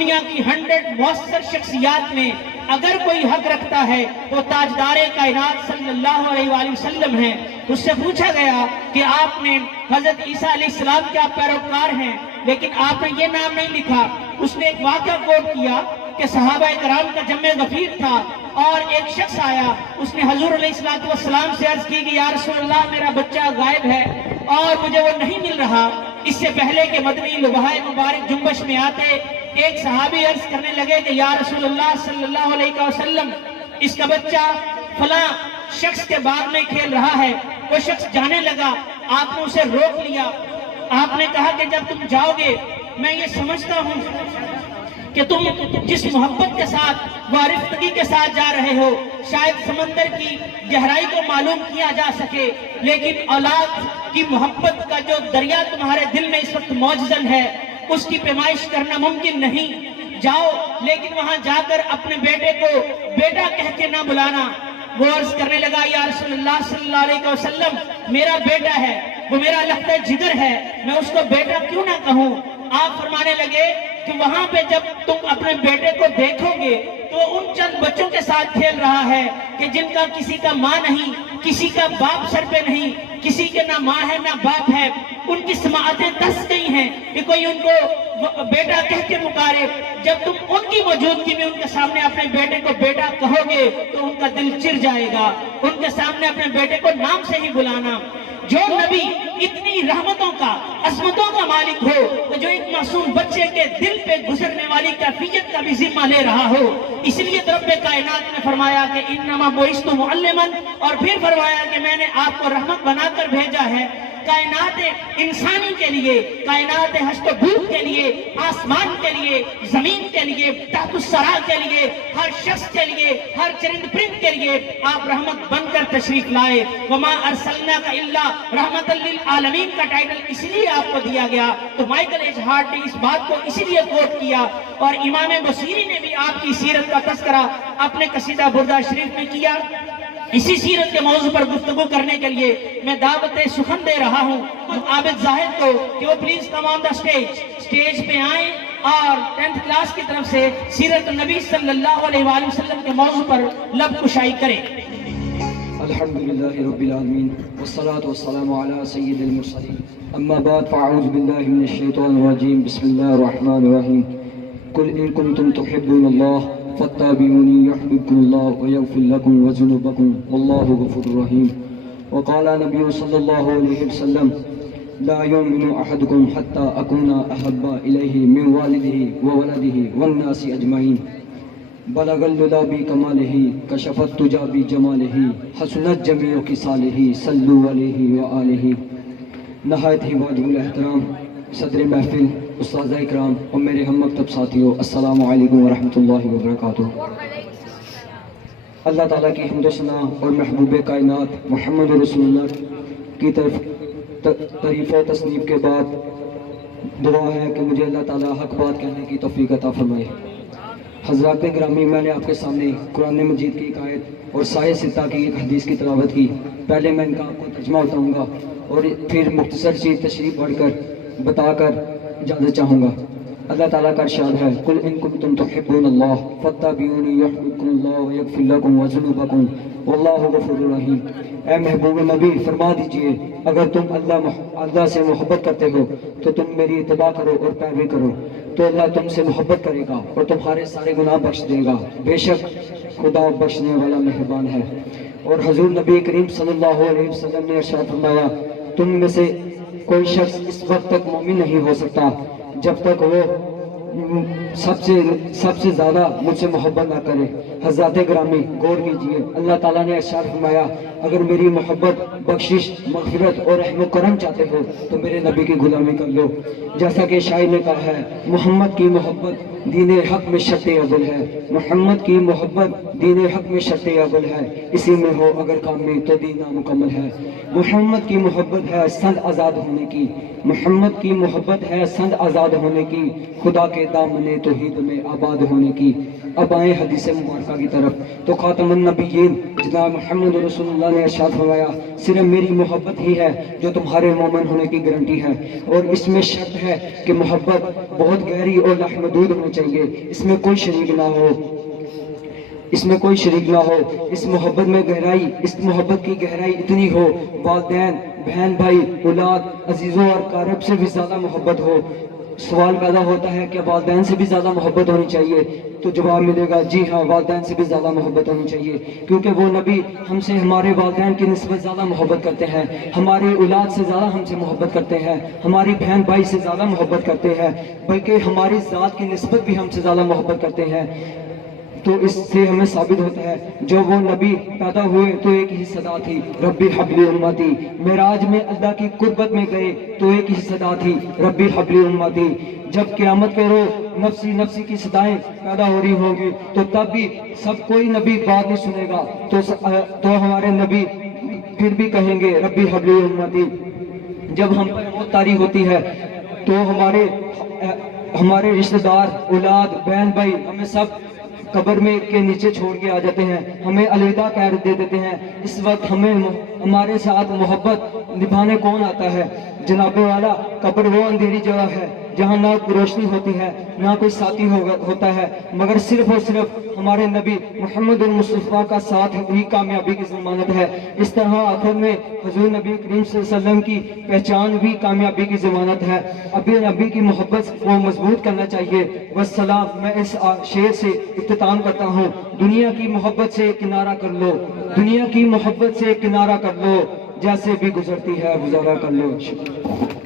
دنیا کی 100 مؤثر شخصیات میں اگر کوئی حق رکھتا ہے تو تاجدار کائنات صلی اللہ علیہ وآلہ وسلم ہیں۔ اس سے پوچھا گیا کہ آپ نے حضرت عیسیٰ علیہ السلام کے آپ پیروکار ہیں لیکن آپ نے یہ نام نہیں لکھا۔ اس نے ایک واقعہ کوٹ کیا کہ صحابہ کرام کا جمع غفیر تھا اور ایک شخص آیا، اس نے حضور علیہ السلام سے عرض کی کہ یا رسول اللہ میرا بچہ غائب ہے اور مجھے وہ نہیں مل رہا۔ اس سے پہلے کہ مدنی لوحہ مبارک جنبش میں آتے ایک صحابی عرض کرنے لگے کہ یا رسول اللہ صلی اللہ علیہ وسلم اس کا بچہ فلاں شخص کے باغ میں کھیل رہا ہے۔ وہ شخص جانے لگا، آپ نے اسے روک لیا، آپ نے کہا کہ جب تم جاؤ گے میں یہ سمجھتا ہوں کہ تم جس محبت کے ساتھ وارفتگی کے ساتھ جا رہے ہو شاید سمندر کی گہرائی کو معلوم کیا جا سکے، لیکن اولاد کی محبت کا جو دریا تمہارے دل میں اس وقت موجزن ہے اس کی پیمائش کرنا ممکن نہیں۔ جاؤ لیکن وہاں جا کر اپنے بیٹے کو بیٹا کہہ کے نہ بلانا۔ وہ عرض کرنے لگا یا رسول اللہ صلی اللہ علیہ وسلم میرا بیٹا ہے، وہ میرا لخت جگر ہے، میں اس کو بیٹا کیوں نہ کہوں؟ آپ فرمانے لگے کہ وہاں پہ جب تم اپنے بیٹے کو دیکھو گے تو ان چند بچوں کے ساتھ کھیل رہا ہے کہ جن کا کسی کا ماں نہیں، کسی کا باپ سر پہ نہیں، کسی کے نہ ماں ہے نہ باپ ہے، ان کی سماعتیں دس گئی ہیں کہ کوئی ان کو بیٹا کہہ کے پکارے۔ جب تم ان کی موجودگی میں ان کے سامنے اپنے بیٹے کو بیٹا کہو گے تو ان کا دل چر جائے گا۔ ان کے سامنے اپنے بیٹے کو نام سے ہی بلانا۔ جو نبی اتنی رحمتوں کا عظمتوں کا مالک ہو تو جو ایک معصوم بچے کے دل پہ گزرنے والی کیفیت کا بھی ذمہ لے رہا ہو، اس لیے تو رب کائنات نے فرمایا کہ انما بعثت معلما، اور پھر فرمایا کہ میں نے آپ کو رحمت بنا کر بھیجا ہے کائنات انسانی کے لیے، کائنات ہشت و بھوت کے لیے، آسمان کے لیے، زمین کے لیے، تحت الثری کے لیے، ہر شخص کے لیے، ہر چرند پرند کے لیے آپ رحمت بن کر تشریف لائے۔ وما ارسلناک الا رحمت للعالمین کا ٹائٹل اس لیے آپ کو دیا گیا۔ تو مائیکل ایچ ہارٹ نے اس بات کو اسی لیے کوٹ کیا، اور امام بصیری نے بھی آپ کی سیرت کا تذکرہ اپنے قصیدہ بردہ شریف میں کیا۔ اسی سیرت کے موضوع پر گفتگو کرنے کے لیے میں دعوت سخن دے رہا ہوں عابد زاہد کو کہ وہ please come on the stage پہ آئیں اور 10th کلاس کی طرف سے سیرت النبی صلی اللہ علیہ وآلہ وسلم کے موضوع پر لب کشائی کریں۔ الحمدللہ رب العالمین والصلاة والسلام علی سید المرسلین، اما بعد فاعوذ باللہ من الشیطان الرجیم، بسم اللہ الرحمن الرحیم، قل ان کنتم تحبون اللہ فاتبعونی یحببکم اللہ ویغفر لکم وذنوبکم واللہ غفور رحیم۔ وقال نبی صلی اللہ علیہ وسلم لا یؤمن احدکم حتی اکون احب الیہ من والدہ وولدہ والناس اجمعین، بلغ العلا بکمالہ کشف الدجی بجمالہ حسنت جمیع خصالہ صلوا علیہ وآلہ۔ نہایت ہی واجب الاحترام صدر محفل، استاذ اکرام اور میرے ہم مکتب ساتھیوں، السلام علیکم ورحمۃ اللہ وبرکاتہ۔ اللہ تعالیٰ کی حمد و ثنا اور محبوب کائنات محمد رسول اللہ کی طرف تعریف و تصنیف کے بعد دعا ہے کہ مجھے اللہ تعالیٰ حق بات کہنے کی توفیق عطا فرمائے۔ حضرات گرامی، میں نے آپ کے سامنے قرآن مجید کی ایک آیت اور سایہ ستہ کی ایک حدیث کی تلاوت کی۔ پہلے میں ان کا آپ کو ترجمہ بتاؤں گا اور پھر مختصر سی تشریح پڑھ کر بتا کر اجازت چاہوں گا۔ اللہ تعالیٰ کا ارشاد ہے قل ان کنتم تحبون اللہ فاتبعونی یحببکم اللہ ویغفر لکم وذنوبکم واللہ غفور رحیم۔ اے محبوب نبی، فرما دیجئے اگر تم اللہ سے محبت کرتے ہو تو تم میری اتباع کرو اور پیروی کرو، تو اللہ تم سے محبت کرے گا اور تمہارے سارے گناہ بخش دے گا، بے شک خدا بخشنے والا مہربان ہے۔ اور حضور نبی کریم صلی اللہ علیہ وسلم نے ارشاد فرمایا تم میں سے کوئی شخص اس وقت تک مومن نہیں ہو سکتا جب تک وہ سب سے زیادہ مجھ سے محبت نہ کرے۔ حضرات گرامی غور کیجئے، اللہ تعالیٰ نے ارشاد فرمایا اگر میری محبت، بخشش، مغفرت اور رحم و کرم چاہتے ہو تو میرے نبی کی غلامی کر لو۔ جیسا کہ شاعر نے کہا ہے محمد کی محبت دین حق میں شرط اول ہے، محمد کی محبت دین حق میں شرط اول ہے، اسی میں ہو اگر کامی تو دین نامکمل ہے۔ محمد کی محبت ہے سند آزاد ہونے کی، محمد کی محبت ہے سند آزاد ہونے کی، خدا کے دامن توحید میں آباد ہونے کی۔ اب آئیں حدیث مبارکہ کی طرف۔ تو خاتم النبیین جناب محمد رسول اللہ نے ارشاد فرمایا صرف میری محبت ہی ہے جو تمہارے مومن ہونے کی گارنٹی ہے، اور اس میں شرط ہے کہ محبت بہت گہری اور لامحدود ہونی چاہیے، اس میں کوئی شریک نہ ہو، اس میں کوئی شریک نہ ہو۔ اس محبت میں گہرائی، اس محبت کی گہرائی اتنی ہو والدین، بہن بھائی، اولاد، عزیزوں اور قارب سے بھی زیادہ محبت ہو۔ سوال پیدا ہوتا ہے کہ والدین سے بھی زیادہ محبت ہونی چاہیے، تو جواب ملے گا جی ہاں، والدین سے بھی زیادہ محبت ہونی چاہیے، کیونکہ وہ نبی ہم سے ہمارے والدین کی نسبت زیادہ محبت کرتے ہیں، ہماری اولاد سے زیادہ ہم سے محبت کرتے ہیں، ہماری بہن بھائی سے زیادہ محبت کرتے ہیں، بلکہ ہماری ذات کی نسبت بھی ہم سے زیادہ محبت کرتے ہیں۔ تو اس سے ہمیں ثابت ہوتا ہے جو وہ نبی پیدا ہوئے تو ایک ہی صدا تھی، ربی حبلی امتی۔ معراج میں اللہ کی قربت میں گئے تو ایک ہی صدا تھی، ربی حبلی امتی۔ جب قیامت کے روز نفسی نفسی کی صدائیں پیدا ہو رہی ہوں گی تو تب بھی سب کوئی نبی بات نہیں سنے گا، تو ہمارے نبی پھر بھی کہیں گے ربی حبلی امتی۔ جب ہم پر موت طاری ہوتی ہے تو ہمارے رشتہ دار، اولاد، بہن بھائی ہمیں سب قبر میں کے نیچے چھوڑ کے آ جاتے ہیں، ہمیں الوداع کہہ دے دیتے ہیں۔ اس وقت ہمارے ساتھ محبت نبھانے کون آتا ہے؟ جناب والا قبر وہ اندھیری جگہ ہے جہاں نہ روشنی ہوتی ہے، نہ کوئی ساتھی ہوتا ہے، مگر صرف اور صرف ہمارے نبی محمد المصطفیٰ کا ساتھ ہی کامیابی کی ضمانت ہے۔ اس طرح آخر میں حضور نبی کریم صلی اللہ علیہ وسلم کی پہچان بھی کامیابی کی ضمانت ہے۔ ابھی نبی کی محبت کو مضبوط کرنا چاہیے۔ والسلام، میں اس شعر سے اختتام کرتا ہوں، دنیا کی محبت سے کنارہ کر لو، دنیا کی محبت سے کنارہ کر لو، جیسے بھی گزرتی ہے گزارا کر لو۔ شکریہ۔